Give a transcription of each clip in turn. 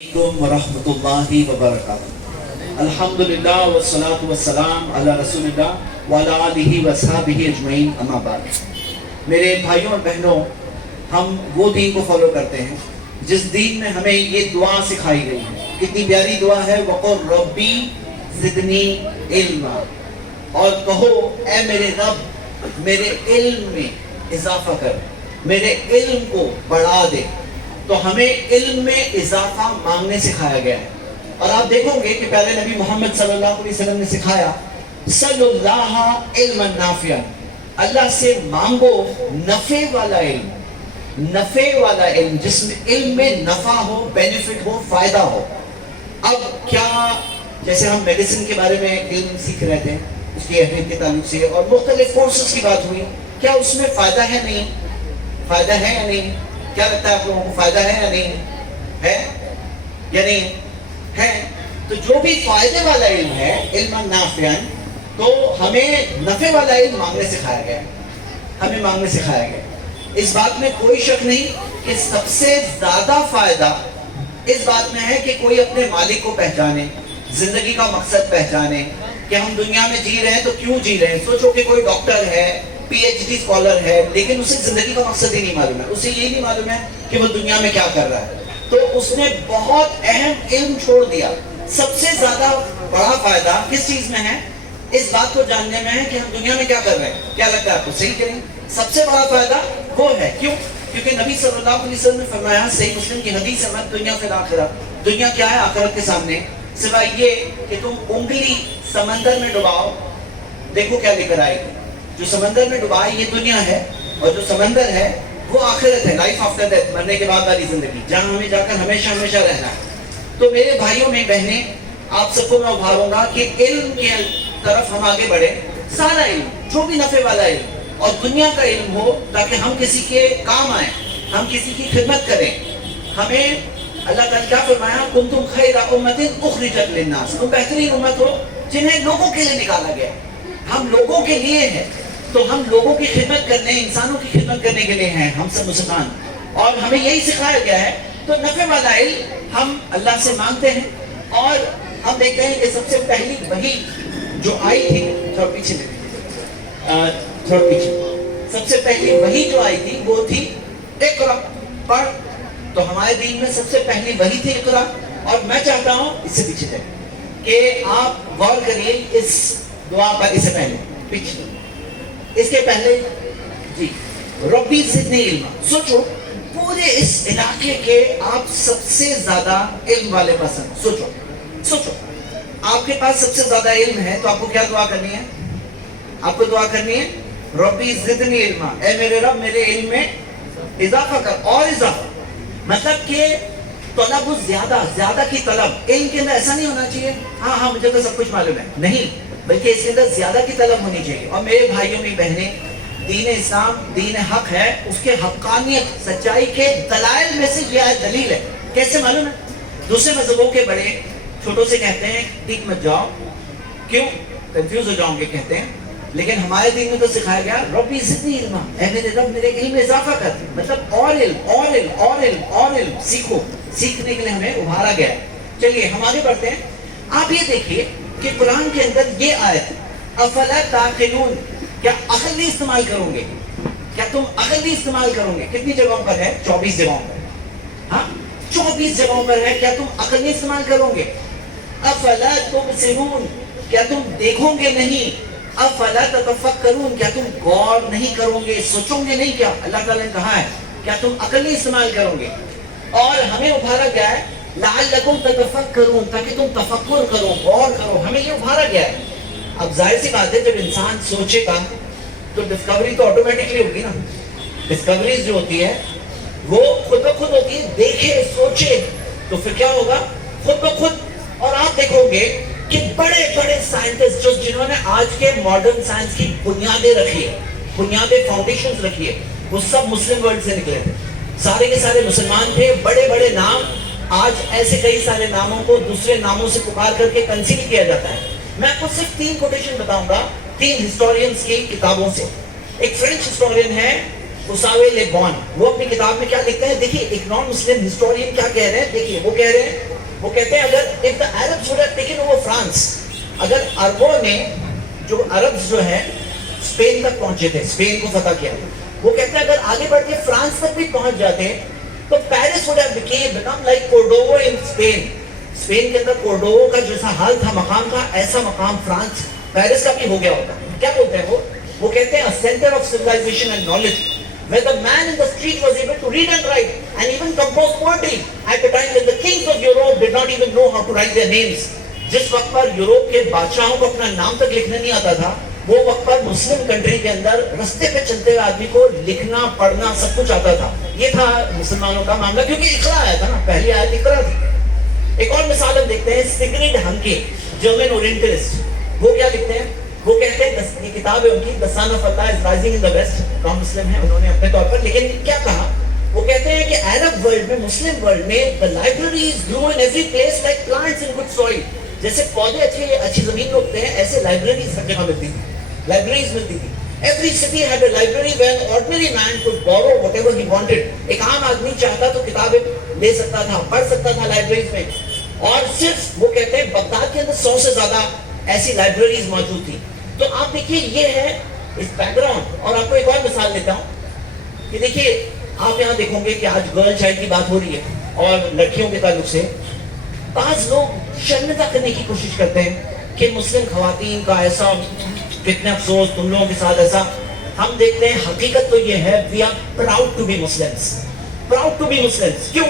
علیکم ورحمۃ اللہ وبرکاتہ۔ الحمدللہ والصلاة والسلام علی رسول اللہ وعلی آلہ وصحبہ اجمعین، اما بعد۔ میرے بھائیوں اور بہنوں، ہم وہ دین کو فالو کرتے ہیں جس دین میں ہمیں یہ دعا سکھائی گئی ہے۔ کتنی پیاری دعا ہے، وَقُلْ رَبِّ زِدْنِی عِلْمًا، اور کہو اے میرے رب میرے علم میں اضافہ کر، میرے علم کو بڑھا دے۔ تو ہمیں علم میں اضافہ مانگنے سکھایا گیا ہے، اور آپ دیکھو گے کہ پہلے نبی محمد صلی اللہ علیہ وسلم نے سکھایا صلی اللہ علما نافعا، اللہ سے مانگو نفع والا علم، نفع والا علم، جس میں علم میں نفع ہو، بینیفٹ ہو، فائدہ ہو۔ اب کیا، جیسے ہم میڈیسن کے بارے میں علم سیکھ رہے تھے اس کی اہمیت کے تعلق سے، اور مختلف کورسز کی بات ہوئی، کیا اس میں فائدہ ہے نہیں؟ فائدہ ہے یا نہیں؟ کیا لگتا ہے آپ لوگوں کو، فائدہ ہے یا نہیں ہے؟ یا نہیں ہے؟ تو جو بھی فائدے والا علم ہے، علم نافعا، تو ہمیں نفع والا علم مانگنے سکھایا گیا، ہمیں مانگنے سکھایا گیا۔ اس بات میں کوئی شک نہیں کہ سب سے زیادہ فائدہ اس بات میں ہے کہ کوئی اپنے مالک کو پہچانے، زندگی کا مقصد پہچانے، کہ ہم دنیا میں جی رہے ہیں تو کیوں جی رہے ہیں۔ سوچو کہ کوئی ڈاکٹر ہے، پی ایچ ڈی اسکالر ہے، لیکن اسے زندگی کا مقصد ہی نہیں معلوم ہے، اسے یہ نہیں معلوم ہے کہ وہ دنیا میں کیا کر رہا ہے، تو اس نے بہت اہم علم چھوڑ دیا۔ سب سے زیادہ بڑا فائدہ کس چیز میں ہے؟ اس بات کو جاننے میں ہے کہ ہم دنیا میں کیا کر رہے ہیں۔ کیا لگتا ہے آپ کو، صحیح کریں؟ سب سے بڑا فائدہ وہ ہے، کیوں؟ کیونکہ نبی صلی اللہ علیہ وسلم نے فرمایا، صحیح مسلم کی حدیث ہے، دنیا فی الآخرہ، دنیا کیا ہے آخرت کے سامنے، سوائے یہ کہ تم انگلی سمندر میں ڈباؤ، دیکھو کیا لے کر آئے گی۔ جو سمندر میں ڈبائے یہ دنیا ہے، اور جو سمندر ہے وہ آخرت ہے، لائف آفٹر ڈیتھ، مرنے کے بعد والی زندگی، جہاں ہمیں جا کر ہمیشہ ہمیشہ رہنا ہے۔ تو میرے بھائیوں میں بہنیں، آپ سب کو میں ابھاروں گا کہ علم کے طرف ہم آگے بڑھیں، سارا علم، جو بھی نفع والا علم اور دنیا کا علم ہو، تاکہ ہم کسی کے کام آئیں، ہم کسی کی خدمت کریں۔ ہمیں اللہ تعالیٰ کیا فرمایا، کنتم خیر امۃ اخرجت للناس، تم بہترین امت ہو جنہیں لوگوں کے لیے نکالا گیا۔ ہم لوگوں کے لیے ہیں، تو ہم لوگوں کی خدمت کرنے، انسانوں کی خدمت کرنے کے لیے ہیں ہم سب مسلمان، اور ہمیں یہی سکھایا گیا ہے۔ تو نفع والا علم ہم اللہ سے مانگتے ہیں، اور ہم دیکھتے ہیں کہ سب سے پہلی وحی جو آئی تھی، تھوڑا پیچھے لے لیجیے، تھوڑا پیچھے، سب سے پہلی وحی جو آئی تھی وہ تھی اقرا، پڑھ۔ تو ہمارے دین میں سب سے پہلی وحی تھی اقرا، اور میں چاہتا ہوں اس سے پیچھے جائیں کہ آپ غور کریے اس دعا پر، اس سے پہلے پیچھے، اس کے پہلے جی، ربی زدنی علما۔ سوچو پورے اس علاقے کے آپ سب سے زیادہ علم والے پسند، سوچو آپ کے پاس سب سے زیادہ علم ہے، تو آپ کو کیا دعا کرنی ہے؟ آپ کو دعا کرنی ہے ربی زدنی علما، اے میرے رب میرے علم میں اضافہ کر، اور اضافہ مطلب کہ طلب زیادہ کی طلب۔ علم کے اندر ایسا نہیں ہونا چاہیے ہاں مجھے تو سب کچھ معلوم ہے، نہیں، بلکہ اس کے اندر زیادہ کی طلب ہونی چاہیے۔ اور میرے بھائیوں میں بہنیں، دین اسلام دین حق ہے، اس کے حقانیت، سچائی کے دلائل میں سے یہ دلیل ہے۔ کیسے معلوم ہے؟ دوسرے مذہبوں کے بڑے چھوٹوں سے کہتے ہیں ٹھیک مت جاؤ، کیوں؟ کنفیوز ہو جاؤں گے کہتے ہیں، لیکن ہمارے دین میں تو سکھایا گیا ربی زدنی علما، اے میرے رب میرے علم میں اضافہ کر، مطلب اور علم اور علم اور علم اور علم سیکھو، سیکھنے کے لیے ہمیں ابھارا گیا ہے۔ چلیے ہم آگے بڑھتے ہیں۔ آپ یہ دیکھیے کہ قرآن کے اندر یہ آیت، افلا تعقلون، کیا عقل نہیں استعمال کرو گے؟ کیا تم عقل نہیں استعمال کرو گے؟ کتنی جگہوں پر ہے؟ 24 جگہوں پر، ہاں 24 جگہوں پر ہے، کیا تم عقل نہیں استعمال کرو گے؟ افلا تبصرون، کیا تم دیکھو گے نہیں؟ افلا تتفکرون، کیا تم غور نہیں کرو گے، سوچو گے نہیں؟ کیا اللہ تعالیٰ نے کہا ہے کیا تم عقل نہیں استعمال کرو گے؟ اور ہمیں ابھارا گیا ہے لعلکم تتفکرون، تاکہ تم تفکر کرو، غور کرو، ہمیں یہ ابھارا گیا ہے۔ اب ظاہر سی بات ہے جب انسان سوچے گا تو ڈسکوری تو آٹومیٹکلی ہوگی نا۔ ڈسکوریز جو ہوتی ہے وہ خود بخود ہوتی ہے، دیکھے سوچے تو پھر کیا ہوگا؟ خود بخود۔ اور آپ دیکھو گے کہ بڑے بڑے سائنٹسٹ جنہوں نے آج کے ماڈرن سائنس کی بنیادیں رکھی ہے، بنیادیں فاؤنڈیشنز رکھی ہے، وہ سب مسلم ورلڈ سے نکلے تھے، سارے کے سارے مسلمان تھے۔ بڑے بڑے نام، آج ایسے کئی سارے ناموں کو دوسرے ناموں سے پکار کر کے کنسیل کیا جاتا ہے۔ میں آپ کو صرف 3 کوٹیشن بتاؤں گا 3 ہسٹورینز کی کتابوں سے۔ ایک فرینچ ہسٹورین ہے اساوے لے بون وہ اپنی کتاب میں کیا لکھتے ہیں؟ دیکھیے ایک نان مسلم ہسٹورین کیا کہہ رہے ہیں، دیکھیے وہ کہہ رہے ہیں، وہ کہتے ہیں اگر if the Arabs would have taken over France، اگر عربوں نے جو عربز جو ہے اسپین تک پہنچے تھے، اسپین کو فتح کیا، وہ کہتے ہیں اگر آگے بڑھ کے فرانس تک بھی پہنچ جاتے تو Paris would have become like Cordoba in Spain، Spain کے اندر کوردوبا کا جیسا حال تھا مقام کا، ایسا مقام فرانس پیرس کا بھی ہو گیا ہوتا۔ کیا بولتے ہیں وہ کہتے ہیں a center of civilization and knowledge where the man in the street was able to read and write and even compose poetry at the time when the kings of Europe did not even know how to write their names۔ جس وقت پر Europe کے بادشاہوں کو اپنا نام تک لکھنا نہیں آتا تھا، وہ وقت پر مسلم کنٹری کے اندر رستے پہ چلتے ہوئے آدمی کو لکھنا پڑھنا سب کچھ آتا تھا۔ یہ تھا مسلمانوں کا معاملہ، کیونکہ اقرا آیا تھا نا، پہلی آیت اقرا تھی۔ ایک اور مثال ہم دیکھتے ہیں سگریڈ ہنکے، جرمن اورینٹلسٹ، وہ کیا لکھتے ہیں؟ وہ کہتے ہیں، یہ کتاب ہے ان کی The Son of Allah is Rising in the West، naan مسلم ہے انہوں نے اپنے طور پر، لیکن کیا کہا؟ وہ کہتے ہیں کہ عرب ورلڈ میں، مسلم ورلڈ میں the libraries grew in every place like plants in good soil، جیسے پودے اچھی زمین میں اگتے ہیں، ایسے لائبریریز ہر جگہ ملتی تھی، لائبریریز ملتی تھی۔ Every city had a library where an ordinary man could borrow whatever he wanted۔ ایک عام آدمی چاہتا تو کتابیں لے سکتا تھا، پڑھ سکتا تھا لائبریریز میں، اور صرف وہ کہتے ہیں بغداد کے اندر 100 سے زیادہ ایسی لائبریریز موجود تھی۔ تو آپ دیکھیے یہ ہے اس بیک گراؤنڈ۔ اور آپ کو ایک اور مثال دیتا ہوں کہ دیکھیے آپ یہاں دیکھو گے کہ آج گرل چائلڈ کی بات ہو رہی ہے، اور لڑکیوں کے تعلق سے بعض لوگ شرمندہ کرنے کی کوشش کرتے ہیں کہ مسلم خواتین کا ایسا، کتنے افسوس تم لوگوں کے ساتھ ایسا۔ ہم دیکھتے ہیں حقیقت تو یہ ہے we are proud to be Muslims، proud to be Muslims۔ کیوں؟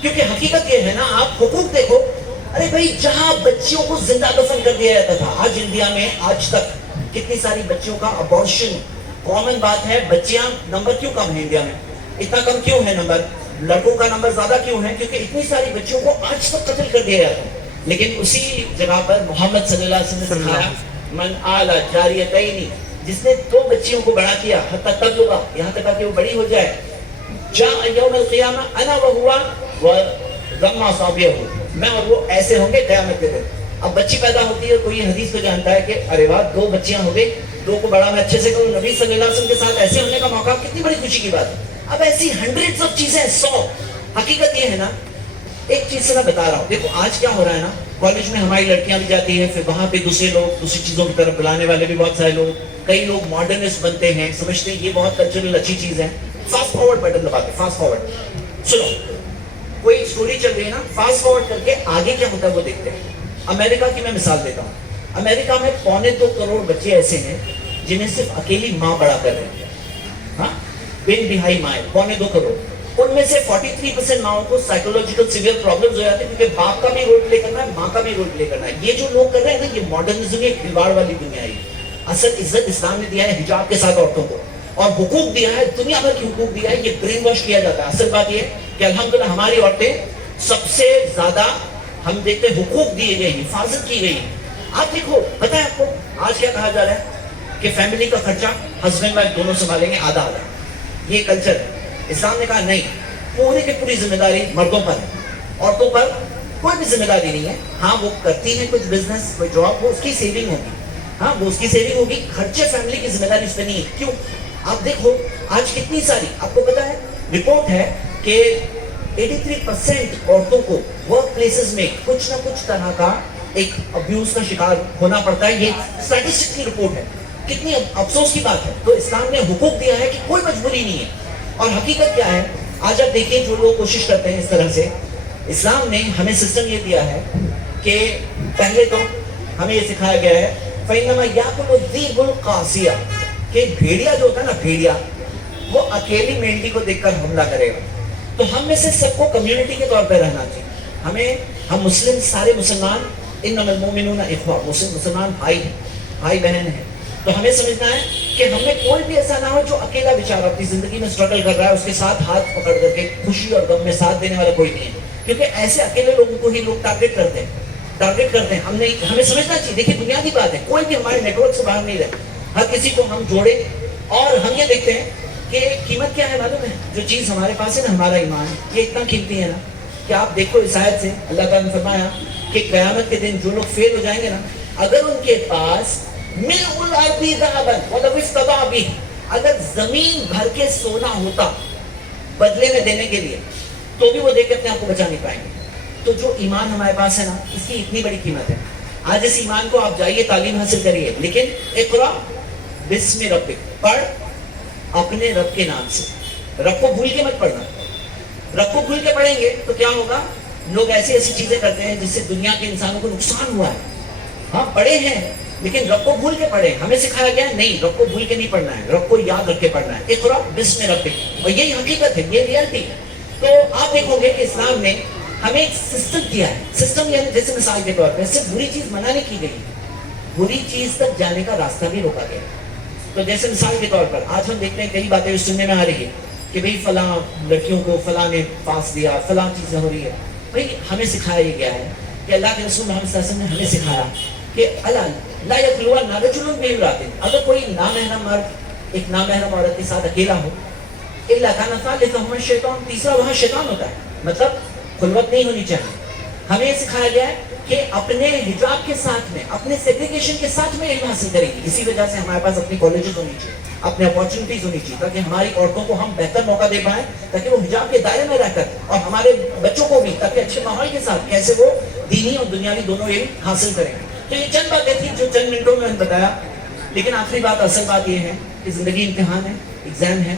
کیونکہ حقیقت یہ ہے نا، آپ حقوق دیکھو، ارے بھائی جہاں بچیوں کو زندہ دفن کر دیا جاتا تھا، آج انڈیا میں آج تک کتنی ساری بچیوں کا ابورشن کامن بات ہے۔ بچیاں نمبر کیوں کم ہے انڈیا میں؟ اتنا کم کیوں ہے نمبر؟ لڑکوں کا نمبر زیادہ کیوں ہے؟ کیونکہ اتنی ساری بچیوں کو آج تک قتل کر دیا جاتا ہے۔ لیکن اسی جگہ پر محمد صلی اللہ علیہ وسلم نے سکھایا من آل جاریتین، جس نے 2 بچیوں کو بڑا کیا، حتی تبلغا، یہاں تک کہ وہ بڑی ہو جائے، جاء یوم القیامہ انا وہوا وضم اصابعہ، میں اور وہ ایسے ہوں گے قیامت کے دن۔ اب بچی پیدا ہوتی ہے، کوئی حدیث کو جانتا ہے کہ ارے واہ 2 بچیاں ہو گئی، 2 کو بڑا میں اچھے سے کروں، نبی صلی اللہ علیہ وسلم کے ساتھ ایسے ہونے کا موقع، کتنی بڑی خوشی کی بات ہے۔ اب ایسی ہنڈریڈز آف چیزیں، 100۔ حقیقت یہ ہے نا، ایک چیز سے میں بتا رہا ہوں، دیکھو آج کیا ہو رہا ہے نا، کالج میں ہماری لڑکیاں بھی جاتی ہیں، پھر وہاں پہ دوسرے لوگ دوسری چیزوں کی طرف بلانے والے بھی بہت سارے لوگ، کئی لوگ ماڈرنسٹ بنتے ہیں، سمجھتے ہیں یہ بہت کلچرل اچھی چیز ہے۔ فاسٹ فارورڈ بٹن دباتے، فاسٹ فارورڈ، سنو کوئی سٹوری چل رہی ہے نا، فاسٹ فارورڈ کر کے آگے کیا ہوتا ہے وہ دیکھتے ہیں۔ امریکہ کی میں مثال دیتا ہوں، امریکہ میں 2.25 کروڑ بچے ایسے ہیں جنہیں صرف اکیلی ماں بڑا کر رہی ہے، ہاں بن بہائی مائیں، 2.25 کروڑ۔ ان میں سے 43% ماؤں کو سائیکولوجیکل سیویئر پرابلمز ہو جاتے ہیں، کیونکہ باپ کا بھی رول پلے کرنا ہے، ماں کا بھی رول پلے کرنا ہے۔ یہ جو لوگ کر رہے ہیں نا، یہ ماڈرنزم کی کھلواڑ والی دنیا ہے۔ اصل عزت اسلام نے دیا ہے حجاب کے ساتھ عورتوں کو، اور حقوق دیا ہے، دنیا بھر کی حقوق دیا ہے، یہ برین واش کیا جاتا ہے۔ اصل بات یہ ہے کہ الحمدللہ ہماری عورتیں سب سے زیادہ ہم دیکھتے ہیں حقوق دیے گئے ہیں، حفاظت کی گئی ہے۔ آپ دیکھو، پتہ ہے آپ کو آج کیا کہا جا رہا ہے کہ فیملی کا خرچہ ہسبینڈ وائف دونوں سنبھالیں گے، آدھا آدھا۔ یہ کلچر ہے۔ اسلام نے کہا نہیں، پوری کی پوری ذمہ داری مردوں پر ہے، عورتوں پر کوئی بھی ذمہ داری نہیں ہے۔ ہاں وہ کرتی ہیں کچھ بزنس، کوئی جاب، وہ اس کی سیونگ ہوگی، ہاں وہ اس کی سیونگ ہوگی، خرچے فیملی کی ذمہ داری اس پہ نہیں ہے۔ کیوں؟ آپ دیکھو آج کتنی ساری، آپ کو پتا ہے رپورٹ ہے کہ 83% عورتوں کو ورک پلیسز میں کچھ نہ کچھ طرح کا ایک ابیوز کا شکار ہونا پڑتا ہے۔ یہ اسٹیٹسٹک کی رپورٹ ہے، کتنی افسوس کی بات ہے۔ تو اسلام نے حقوق دیا ہے کہ کوئی مجبوری نہیں ہے۔ اور حقیقت کیا ہے، آج آپ دیکھیں جو لوگ کوشش کرتے ہیں اس طرح سے، اسلام نے ہمیں سسٹم یہ دیا ہے کہ پہلے تو ہمیں یہ سکھایا گیا ہے فَإِنَّمَا يَأْكُلُ الذِّئْبُ الْقَاسِيَةَ، کہ بھیڑیا جو ہوتا ہے نا، بھیڑیا وہ اکیلی مینڈی کو دیکھ کر حملہ کرے گا۔ تو ہم میں سے سب کو کمیونٹی کے طور پہ رہنا چاہیے۔ ہم مسلم، سارے مسلمان، انما المؤمنون اخوہ، مسلمان بھائی ہیں، بھائی بہن ہیں۔ تو ہمیں سمجھنا ہے کہ ہمیں کوئی بھی ایسا نہ ہو جو اکیلا بیچارہ اپنی زندگی میں اسٹرگل کر رہا ہے، اس کے ساتھ ہاتھ پکڑ کر کے خوشی اور غم میں ساتھ دینے والا کوئی نہیں ہے، کیونکہ ایسے اکیلے لوگوں کو ہی لوگ ٹارگیٹ کرتے ہیں۔ ہمیں سمجھنا چاہیے، دیکھیے بنیادی بات ہے، کوئی بھی ہمارے نیٹ ورک سے باہر نہیں رہے، ہر کسی کو ہم جوڑے، اور ہم یہ دیکھتے ہیں کہ قیمت کیا ہے معلوم ہے؟ جو چیز ہمارے پاس ہے نا، ہمارا ایمان، یہ اتنا قیمتی ہے نا کہ آپ دیکھو اس آیت سے اللہ تعالیٰ نے فرمایا کہ قیامت کے دن جو لوگ فیل ہو جائیں گے نا، اگر ان کے پاس ملء الارض ذهبا ولو افتدى به، اگر زمین بھر کے سونا ہوتا بدلے میں دینے کے لیے تو بھی وہ دے کے اپنے آپ کو بچا نہیں پائیں گے. تو جو ایمان ہمارے پاس ہے نا, اس کی اتنی بڑی قیمت ہے. آج اس ایمان کو آپ جائیے تعلیم حاصل کریے, لیکن اقرا بسم ربک, پڑھ اپنے رب کے نام سے. رب کو بھول کے مت پڑھنا. رب کو بھول کے پڑھیں گے تو کیا ہوگا؟ لوگ ایسی ایسی چیزیں کرتے ہیں جس سے دنیا کے انسانوں کو نقصان ہوا ہے. ہاں پڑھے ہیں لیکن رب کو بھول کے پڑھے. ہمیں سکھایا گیا ہے نہیں, رب کو بھول کے نہیں پڑھنا ہے, رب کو یاد رکھ کے پڑھنا ہے. اقرا بسم ربک, اور یہی حقیقت ہے, یہ ریئلٹی ہے. تو آپ دیکھو گے کہ اسلام نے ہمیں ایک سسٹم دیا ہے. سسٹم یعنی جیسے مثال کے طور پر صرف بری چیز منع نہیں کی گئی, بری چیز تک جانے کا راستہ بھی روکا گیا. تو جیسے مثال کے طور پر آج ہم دیکھتے ہیں کئی باتیں سننے میں آ رہی ہے کہ بھئی فلاں لڑکیوں کو فلاں نے پاس دیا, فلاں چیزیں ہو رہی ہے. بھئی ہمیں سکھایا یہ گیا ہے کہ اللہ کے رسول محمد صلی اللہ علیہ وسلم نے ہمیں سکھایا کہ اللہ لا یخلون رجل بامرأۃ, اگر کوئی نامحرم مرد ایک نامحرم عورت کے ساتھ اکیلا ہو, الا کان ثالثہما الشیطان, تیسرا وہاں شیطان ہوتا ہے. مطلب خلوت نہیں ہونی چاہیے. ہمیں یہ سکھایا گیا ہے کہ اپنے حجاب کے ساتھ میں, اپنے سیگریگیشن کے ساتھ میں علم حاصل کریں گے. اسی وجہ سے ہمارے پاس اپنی کالجز ہونی چاہیے, اپنے اپارچونیٹیز ہونی چاہیے, تاکہ ہماری عورتوں کو ہم بہتر موقع دے پائیں, تاکہ وہ حجاب کے دائرے میں رہ کر, اور ہمارے بچوں کو بھی تاکہ اچھے ماحول کے ساتھ کیسے وہ دینی اور دنیاوی دونوں علم حاصل کریں. تو یہ چند باتیں تھیں جو چند منٹوں میں بتایا, لیکن آخری بات, اصل بات یہ ہے کہ زندگی امتحان ہے, ایگزام ہے,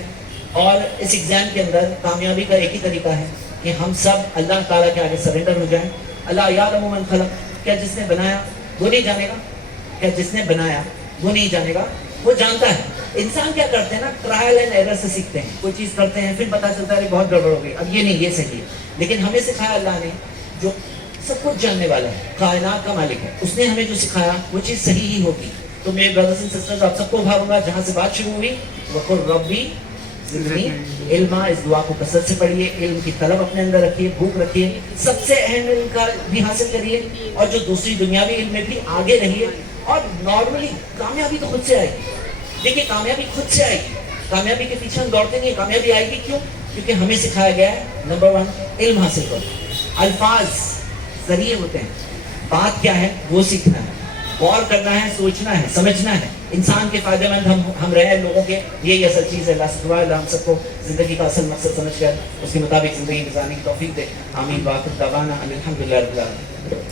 اور اس ایگزام کے اندر کامیابی کا ایک ہی طریقہ ہے کہ ہم سب اللہ تعالیٰ کے آگے سرنڈر ہو جائیں. اللہ یعلم من خلق, کیا جس نے بنایا وہ نہیں جانے گا؟ کیا جس نے بنایا وہ نہیں جانے گا؟ وہ جانتا ہے. انسان کیا کرتے ہیں نا, ٹرائل اینڈ ایرر سے سیکھتے ہیں. کوئی چیز کرتے ہیں پھر پتا چلتا ہے بہت گڑبڑ ہو گئی, اب یہ نہیں, یہ صحیح ہے. لیکن ہمیں سکھایا اللہ نے, جو سب کچھ جاننے والا ہے, کائنات کا مالک ہے, اس نے ہمیں جو سکھایا وہ چیز صحیح ہی ہوگی. تو میرے برادرز اینڈ سسٹرز, آپ سب کو بھاگوں گا جہاں سے بات شروع ہوئی, وقل ربی زدنی علما, اس دعا کو کثرت سے پڑھیے, علم کی طلب اپنے اندر رکھیے, بھوک رکھیے, سب سے اہم علم کا بھی حاصل کریے, اور جو دوسری دنیاوی علم میں بھی آگے رہیے. اور نارملی کامیابی تو خود سے آئے گی. دیکھیے کامیابی خود سے آئے گی, کامیابی کے پیچھے ہم دوڑتے نہیں, کامیابی آئے گی کیوں؟ کیونکہ ہمیں سکھایا گیا ہے نمبر 1 علم حاصل کرو. الفاظ ذریعے ہوتے ہیں, بات کیا ہے وہ سیکھنا ہے, غور کرنا ہے, سوچنا ہے, سمجھنا ہے, انسان کے فائدے مند ہم رہے لوگوں کے, یہی اصل چیز ہے. اللہ سے دعا ہے اللہ ہم سب کو زندگی کا اصل مقصد سمجھ کر اس کے مطابق زندگی گزارنے کی توفیق دے. آمین. واخر دعوانا الحمدللہ رب العالمین.